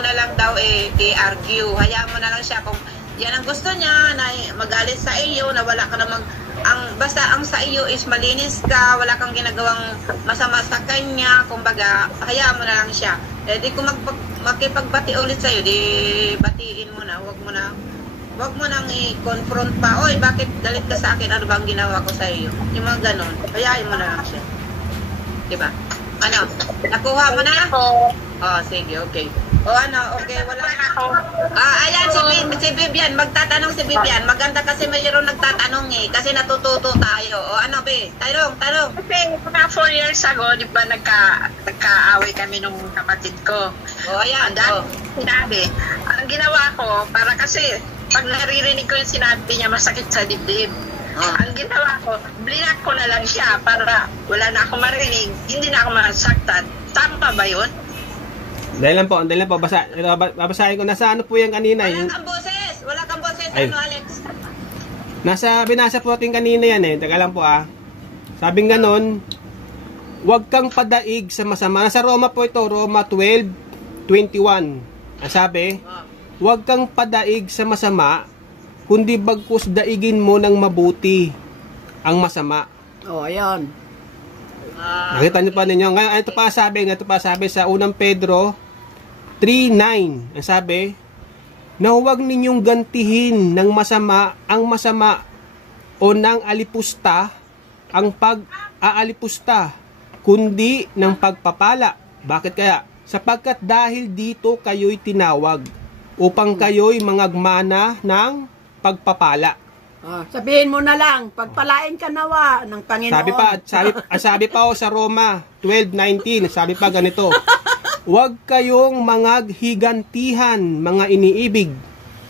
na lang daw i-argue. Hayaan mo na lang siya kung yan ang gusto niya na magalit sa iyo, na wala ka namang basta ang sa iyo is malinis ka, wala kang ginagawang masama sa kanya, kumbaga hayaan mo na lang siya. Di kung makipagbati ulit sa iyo, di batiin mo na, wag mo nang i-confront pa, oy, bakit galit ka sa akin, ano bang ginawa ko sa iyo? Yung mga ganon, hayaan mo na lang siya. Diba? Nakuha mo na? Sige, okay. Okay, wala na ako. Ayan, si Vivian, magtatanong si Vivian. Maganda kasi mayroon nagtatanong kasi natututo tayo. Tanong. Kasi mga 4 years ago, di ba nagkaaway kami nung kapatid ko. Ayan. Sinabi, ang ginawa ko, para kasi pag naririnig ko yung sinabi niya, masakit sa dibdib. Ang ginawa ko, blinak ko na lang siya para wala na ako marinig, hindi na ako masaktan. Tama ba yun? Dahil lang po, babasahin ko. Nasa ano po yan kanina? Wala kang boses, Alex? Binasa po natin kanina yan Teka lang po Sabing ganon, huwag kang padaig sa masama. Nasa Roma po ito, Roma 12:21. Ang sabi, huwag kang padaig sa masama, kundi bagkus daigin mo ng mabuti ang masama. Ayun. Nakita niyo pa ninyo. Ngayon, ito pa sabi sa unang Pedro 3:9. Ang sabi, na huwag ninyong gantihin ng masama ang masama o ng alipusta ang pag-aalipusta, kundi ng pagpapala. Bakit kaya? Sapagkat dahil dito kayo'y tinawag upang kayo'y mangagmana ng pagpapala. Sabihin mo na lang, pagpalain ka nawa ng Panginoon. Sabi pa sa Roma 12:19, sabi pa ganito, huwag kayong mangaghigantihan, mga iniibig,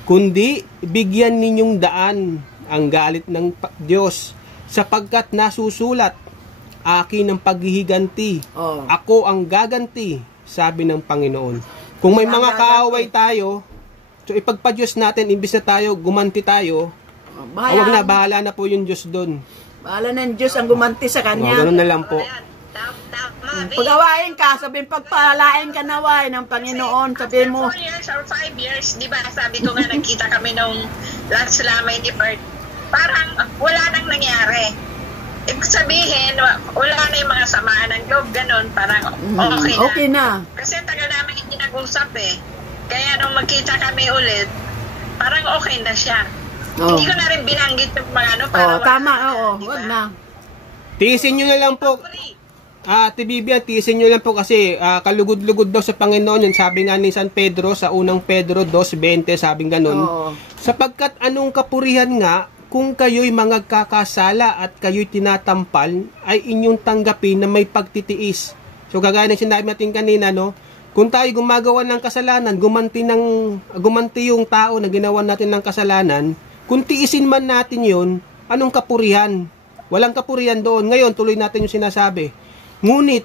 kundi bigyan ninyong daan ang galit ng Diyos, sapagkat nasusulat, akin ang paghihiganti, ako ang gaganti, sabi ng Panginoon. Kung may mga kaaway tayo, so ipagpa-Diyos natin, imbis na tayo, gumanti tayo, bahala na po yung Diyos doon. Bahala na yung Diyos ang gumanti sa kanya. Ganun na lang po. Pag-awain ka, sabihin pagpalain ka naway ng Panginoon, sabihin mo. 4 years or 5 years, di ba, sabi ko nga, nagkita kami nung last lamay ni Bert, parang wala nang nangyari. Ibig sabihin, wala na yung mga samaan ng loob, ganun, parang okay na. Kasi tagal namin hindi nag-usap Kaya nung magkita kami ulit, parang okay na siya. Hindi ko na rin binanggit yung mga para tama, wag na. Tiisin nyo na lang po. Ate Bibian, tiisin nyo lang po kasi kalugod-lugod daw sa Panginoon. Yan sabi nga ni San Pedro sa unang Pedro 2:20, sabing ganun. Sapagkat anong kapurihan nga, kung kayo'y mangagkakasala at kayo'y tinatampal, ay inyong tanggapin na may pagtitiis. So kagaya ng sinabi natin kanina, kung tayo gumagawa ng kasalanan, gumanti yung tao na ginawa natin ng kasalanan, kung tiisin man natin yun, anong kapurihan? Walang kapurihan doon. Ngayon, tuloy natin yung sinasabi. Ngunit,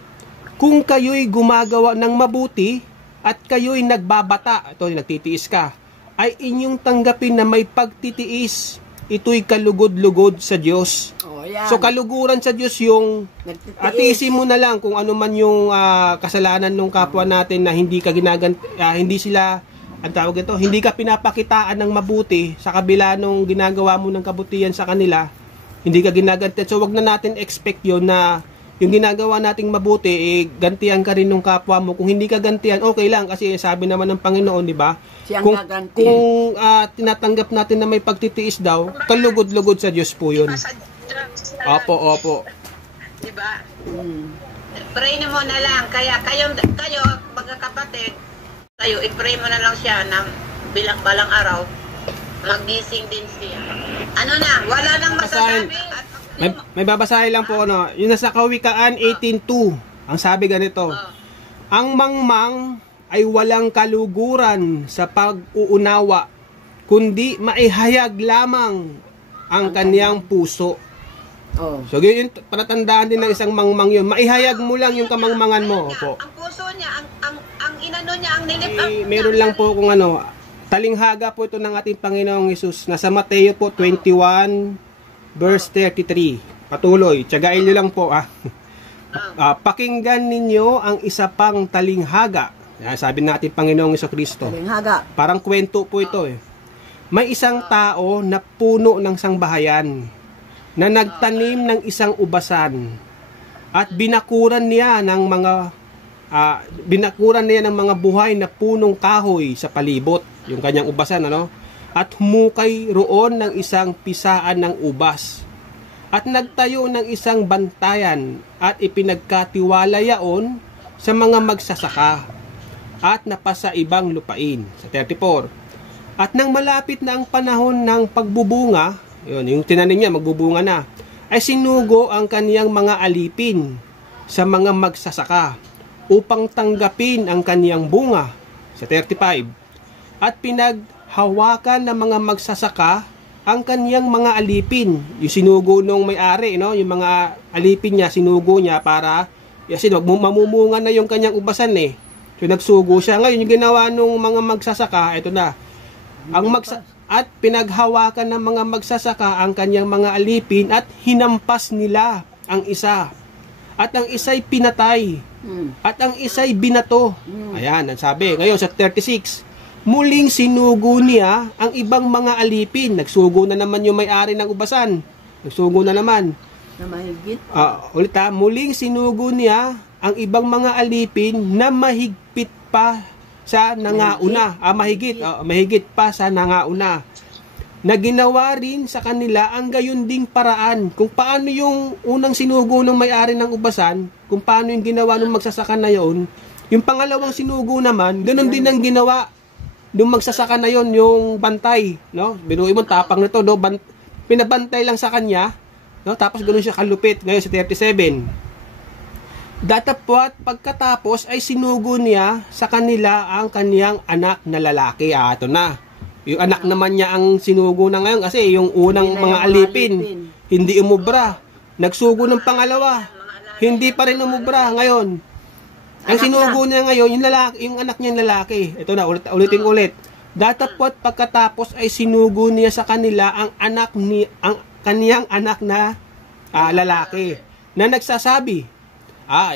kung kayo'y gumagawa ng mabuti, at kayo'y nagbabata, ito, nagtitiis ka, ay inyong tanggapin na may pagtitiis, ito'y kalugod-lugod sa Diyos. Oh, yan. So kaluguran sa Diyos yung Nagtitiis. atiisin mo na lang kung ano man yung kasalanan ng kapwa natin na hindi ka hindi sila, ang tawag ito, hindi ka pinapakitaan ng mabuti sa kabila nung ginagawa mo ng kabutihan sa kanila, hindi ka ginagantihan. So wag na natin expect yun na yung ginagawa nating mabuti, gantihan ka rin ng kapwa mo. Kung hindi ka gantihan, okay lang. Kasi sabi naman ng Panginoon, di ba? Siyang Kung gaganti. tinatanggap natin na may pagtitiis daw, kalugod-lugod sa Diyos po yun. Sa drugs na Opo, opo. di ba? Pray mo na lang. Kaya kayo mga kapatid, kayo, i-pray mo na lang siya ng balang araw. Magising din siya. Ano na, wala nang masasabi. At May babasahin lang po, ano, yung nasa Kawikaan 18:2. Ang sabi ganito, ang mangmang ay walang kaluguran sa pag-uunawa, kundi maihayag lamang ang kaniyang puso. Oh. So, yun yung palatandaan din ng isang mangmang yun. Maihayag mo lang yung kamangmangan mo. Opo. ang puso niya, ang inano niya, ang nilip. Meron lang po kung ano, talinghaga po ito ng ating Panginoong Hesus. Nasa Mateo po 21 verse 33. Patuloy, tiyagain nyo lang po. Pakinggan ninyo ang isa pang talinghaga. Yan, sabi natin Panginoong Jesucristo. Talinghaga. Parang kwento po ito eh. May isang tao na puno ng sangbahayan na nagtanim ng isang ubasan at binakuran niya ng mga buhay na punong kahoy sa palibot, yung kanyang ubasan, ano? At humukay roon ng isang pisaan ng ubas. At nagtayo ng isang bantayan at ipinagkatiwala yaon sa mga magsasaka at napasa ibang lupain. Sa 34. At nang malapit na ang panahon ng pagbubunga, yun, yung tinanim niya, magbubunga na, ay sinugo ang kaniyang mga alipin sa mga magsasaka upang tanggapin ang kaniyang bunga. Sa 35. At pinaghawakan ng mga magsasaka ang kaniyang mga alipin. Yung sinugo nung may-ari, no? Yung mga alipin niya, sinugo niya para, kasi mamumunga na yung kanyang ubasan eh. So nagsugo siya. Ngayon, yung ginawa nung mga magsasaka, ito na. At pinaghawakan ng mga magsasaka ang kanyang mga alipin at hinampas nila ang isa. At ang isa'y pinatay. At ang isa'y binato. Ayan, ang sabi. Ngayon, sa 36. Muling sinugo niya ang ibang mga alipin. Nagsugo na naman yung may-ari ng ubasan. Nagsugo na naman. Na mahigit. Ulit ha. Muling sinugo niya ang ibang mga alipin na mahigpit pa sa nangauna. Mahigit pa sa nangauna. Na ginawa rin sa kanila ang gayon ding paraan. Kung paano yung unang sinugo ng may-ari ng ubasan, kung paano yung ginawa ng magsasaka na yon, yung pangalawang sinugo naman, ganun din ang ginawa nung magsasaka na yon, yung bantay, no? Binuhay mo, tapang nito, no? Pinabantay lang sa kanya, no? Tapos ganun siya kalupit. Ngayon sa 37. Datapwat pagkatapos ay sinugo niya sa kanila ang kaniyang anak na lalaki. Ito na. Yung anak naman niya ang sinugo na ngayon kasi yung unang mga alipin hindi umubra. Nagsugo ng pangalawa. Hindi pa rin umubra ngayon. Ang sinugo niya ngayon, yung anak niya lalaki. Ito na, ulitin ulit. Datapwat pagkatapos ay sinugo niya sa kanila ang kaniyang anak na lalaki na nagsasabi,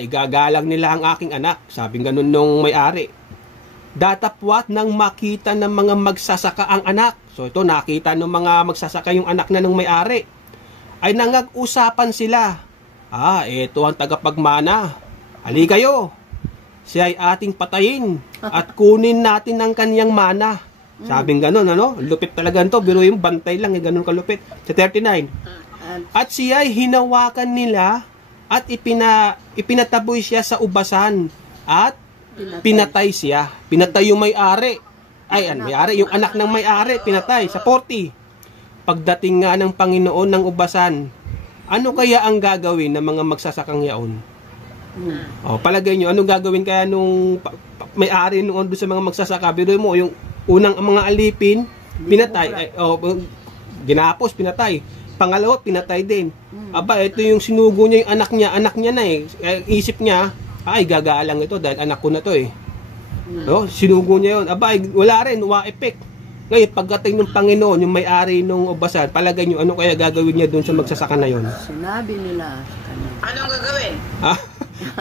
igagalang nila ang aking anak. Sabing ganun nung may-ari. Datapwat nang makita ng mga magsasaka ang anak. So ito, nakita ng mga magsasaka yung anak na ng may-ari. Ay nangag-usapan sila. Ito ang tagapagmana. Ali kayo. Siya ay ating patayin at kunin natin ang kaniyang mana. Sabing ganun, ano? Lupit talaga ito. Biro yung bantay lang, ganun kalupit. Sa 39. At siya ay hinawakan nila at ipinataboy siya sa ubasan at pinatay siya. Pinatay yung may-ari. May-ari, yung anak ng may-ari, pinatay sa 40. Pagdating nga ng Panginoon ng ubasan, ano kaya ang gagawin ng mga magsasakang yaon? Palagay nyo, anong gagawin kaya nung may-ari nung doon sa mga magsasaka? Pero mo, yung unang mga alipin, pinatay. Ginapos, pinatay. Pangalawa, pinatay din. Ito yung sinugo niya, yung anak niya na eh. Isip niya, gagalang ito dahil anak ko na to eh. No? Sinugo niya yun. Aba, wala rin, effect. Ngayon, pagdating ng Panginoon, yung may-ari ng ubasan, palagay nyo, ano kaya gagawin niya doon sa magsasaka na yun? Sinabi nila sa kanya. Anong gagawin? Ha?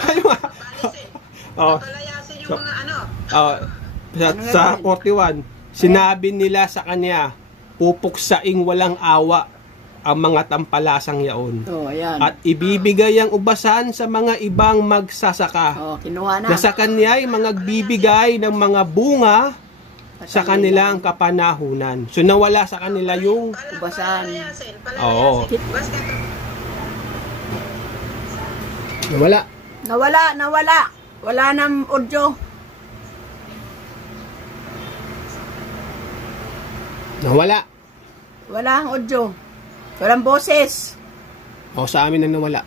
Ano nga? Palisin. Oh. Palayasin yung mga ano. Sa 41, sinabi nila sa kanya, pupuksaing walang awa ang mga tampalasang yaon. Oh, ayan. At ibibigay ang ubasan sa mga ibang magsasaka. Oh, kinuha na. Na sa kanya ay magbibigay ng mga bunga sa kanilang kapanahunan. So nawala sa kanila yung Ubasan. Palayasin. Oo. Basta nawala. Wala nang audio. Nawala. Wala ang audio. Walang boses. O sa amin na nawala.